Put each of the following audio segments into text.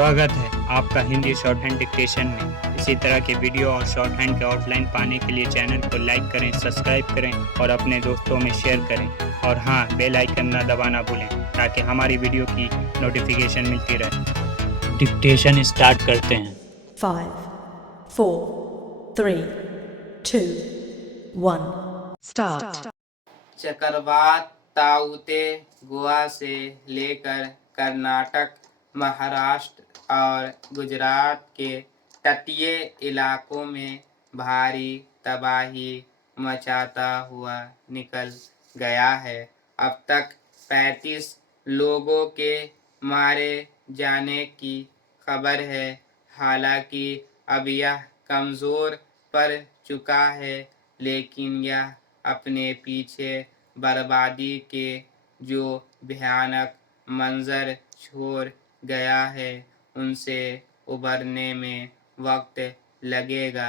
स्वागत है आपका हिंदी शॉर्ट हैंड डिक्टेशन में। इसी तरह के वीडियो और शॉर्ट हैंड के आउटलाइन पाने के लिए चैनल को लाइक करें, सब्सक्राइब करें और अपने दोस्तों में शेयर करें। और हाँ, बेल आइकन न दबाना भूलें ताकि हमारी वीडियो की नोटिफिकेशन मिलती रहे। डिक्टेशन स्टार्ट करते हैं। 5, 4, 3, 2, 1 Start. चक्रवात ताऊते गोवा से लेकर कर्नाटक, महाराष्ट्र और गुजरात के तटीय इलाकों में भारी तबाही मचाता हुआ निकल गया है। अब तक 35 लोगों के मारे जाने की खबर है। हालांकि अब यह कमज़ोर पड़ चुका है, लेकिन यह अपने पीछे बर्बादी के जो भयानक मंजर छोड़ गया है, उनसे उबरने में वक्त लगेगा।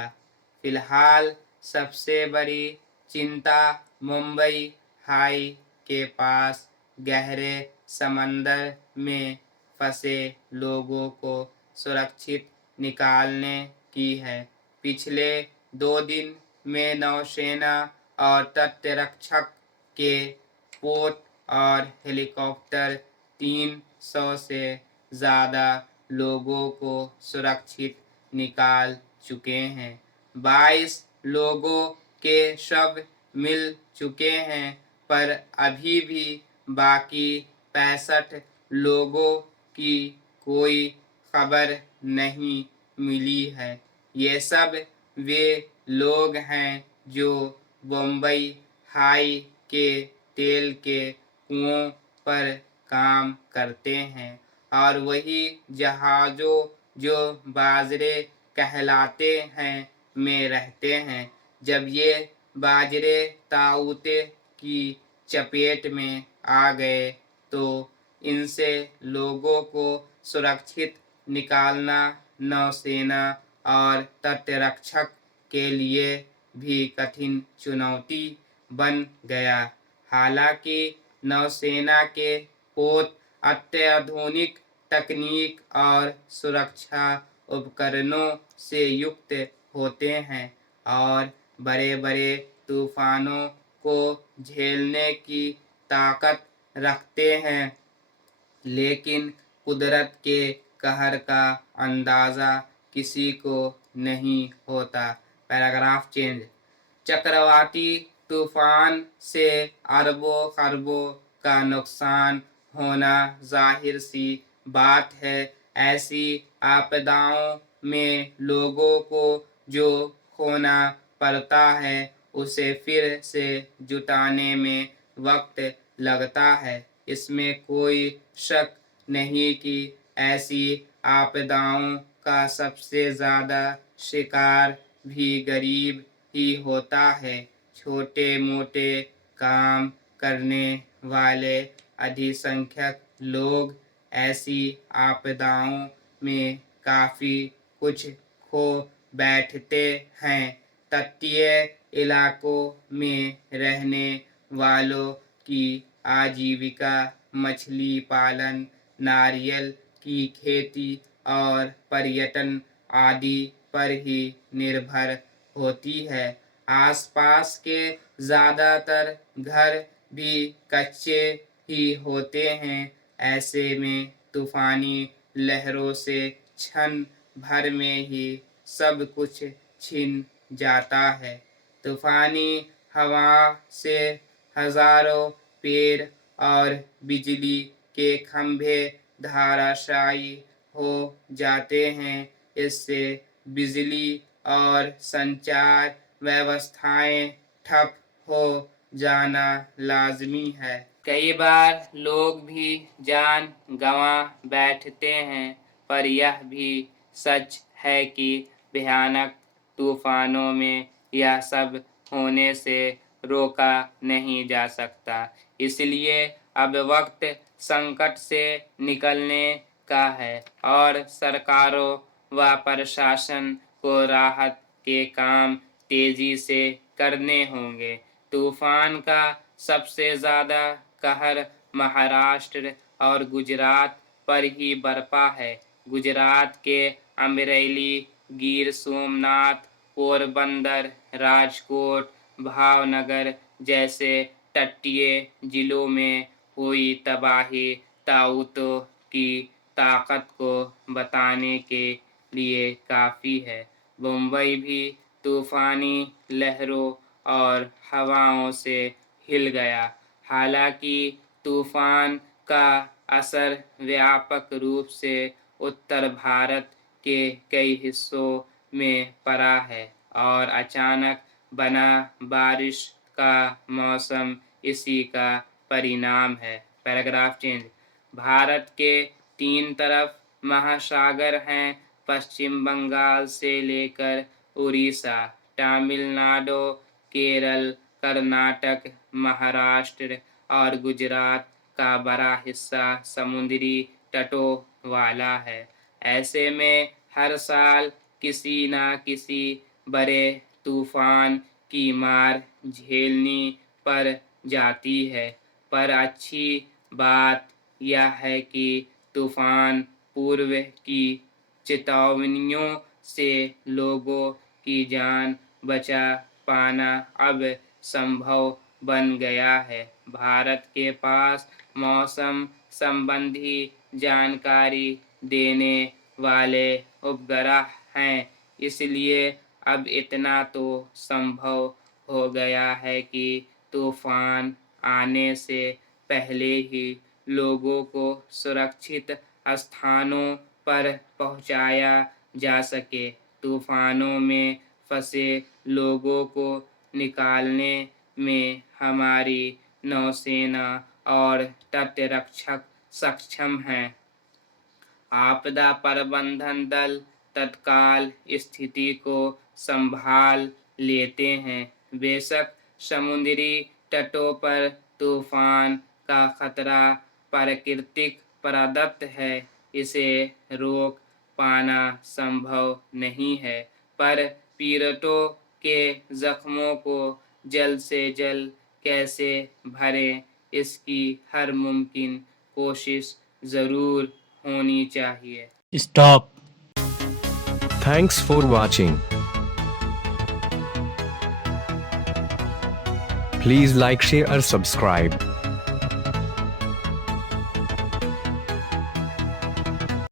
फिलहाल सबसे बड़ी चिंता मुंबई हाई के पास गहरे समंदर में फंसे लोगों को सुरक्षित निकालने की है। पिछले 2 दिन में नौसेना और तटरक्षक के पोत और हेलीकॉप्टर 300 से ज़्यादा लोगों को सुरक्षित निकाल चुके हैं। 22 लोगों के शव मिल चुके हैं, पर अभी भी बाकी 65 लोगों की कोई खबर नहीं मिली है। ये सब वे लोग हैं जो बम्बई हाई के तेल के कुओं पर काम करते हैं, और वही जहाज़ों जो बाजरे कहलाते हैं में रहते हैं। जब ये बाजरे ताऊते की चपेट में आ गए तो इनसे लोगों को सुरक्षित निकालना नौसेना और तटरक्षक के लिए भी कठिन चुनौती बन गया। हालांकि नौसेना के पोत अत्याधुनिक तकनीक और सुरक्षा उपकरणों से युक्त होते हैं और बड़े बड़े तूफानों को झेलने की ताकत रखते हैं, लेकिन कुदरत के कहर का अंदाज़ा किसी को नहीं होता। Paragraph change. चक्रवाती तूफान से अरबों खरबों का नुकसान होना जाहिर सी बात है। ऐसी आपदाओं में लोगों को जो खोना पड़ता है, उसे फिर से जुटाने में वक्त लगता है। इसमें कोई शक नहीं कि ऐसी आपदाओं का सबसे ज़्यादा शिकार भी गरीब ही होता है। छोटे मोटे काम करने वाले अधिसंख्यक लोग ऐसी आपदाओं में काफ़ी कुछ खो बैठते हैं। तटीय इलाकों में रहने वालों की आजीविका मछली पालन, नारियल की खेती और पर्यटन आदि पर ही निर्भर होती है। आसपास के ज़्यादातर घर भी कच्चे ही होते हैं। ऐसे में तूफ़ानी लहरों से क्षण भर में ही सब कुछ छिन जाता है। तूफ़ानी हवा से हजारों पेड़ और बिजली के खंभे धराशायी हो जाते हैं। इससे बिजली और संचार व्यवस्थाएं ठप हो जाना लाजमी है। कई बार लोग भी जान गंवा बैठते हैं, पर यह भी सच है कि भयानक तूफानों में यह सब होने से रोका नहीं जा सकता। इसलिए अब वक्त संकट से निकलने का है और सरकारों व प्रशासन को राहत के काम तेजी से करने होंगे। तूफान का सबसे ज़्यादा कहर महाराष्ट्र और गुजरात पर ही बरपा है। गुजरात के अमरेली, गिर सोमनाथ, पोरबंदर, राजकोट, भावनगर जैसे तटीय जिलों में हुई तबाही ताऊतों की ताकत को बताने के लिए काफ़ी है। मुंबई भी तूफानी लहरों और हवाओं से हिल गया। हालांकि तूफान का असर व्यापक रूप से उत्तर भारत के कई हिस्सों में पड़ा है और अचानक बना बारिश का मौसम इसी का परिणाम है। Paragraph change. भारत के 3 तरफ महासागर हैं, पश्चिम बंगाल से लेकर उड़ीसा, तमिलनाडु, केरल, कर्नाटक, महाराष्ट्र और गुजरात का बड़ा हिस्सा समुद्री तटों वाला है। ऐसे में हर साल किसी न किसी बड़े तूफान की मार झेलनी पड़ जाती है। पर अच्छी बात यह है कि तूफान पूर्व की चेतावनियों से लोगों की जान बचा पाना अब संभव बन गया है। भारत के पास मौसम संबंधी जानकारी देने वाले उपग्रह हैं, इसलिए अब इतना तो संभव हो गया है कि तूफान आने से पहले ही लोगों को सुरक्षित स्थानों पर पहुंचाया जा सके। तूफानों में फंसे लोगों को निकालने में हमारी नौसेना और तटरक्षक सक्षम हैं। आपदा प्रबंधन दल तत्काल स्थिति को संभाल लेते हैं। बेशक समुद्री तटों पर तूफान का खतरा प्राकृतिक प्रदत्त है, इसे रोक पाना संभव नहीं है, पर पीड़ितों के जख्मों को जल्द से जल्द कैसे भरें, इसकी हर मुमकिन कोशिश ज़रूर होनी चाहिए। Stop. Thanks for watching. Please like, share or subscribe.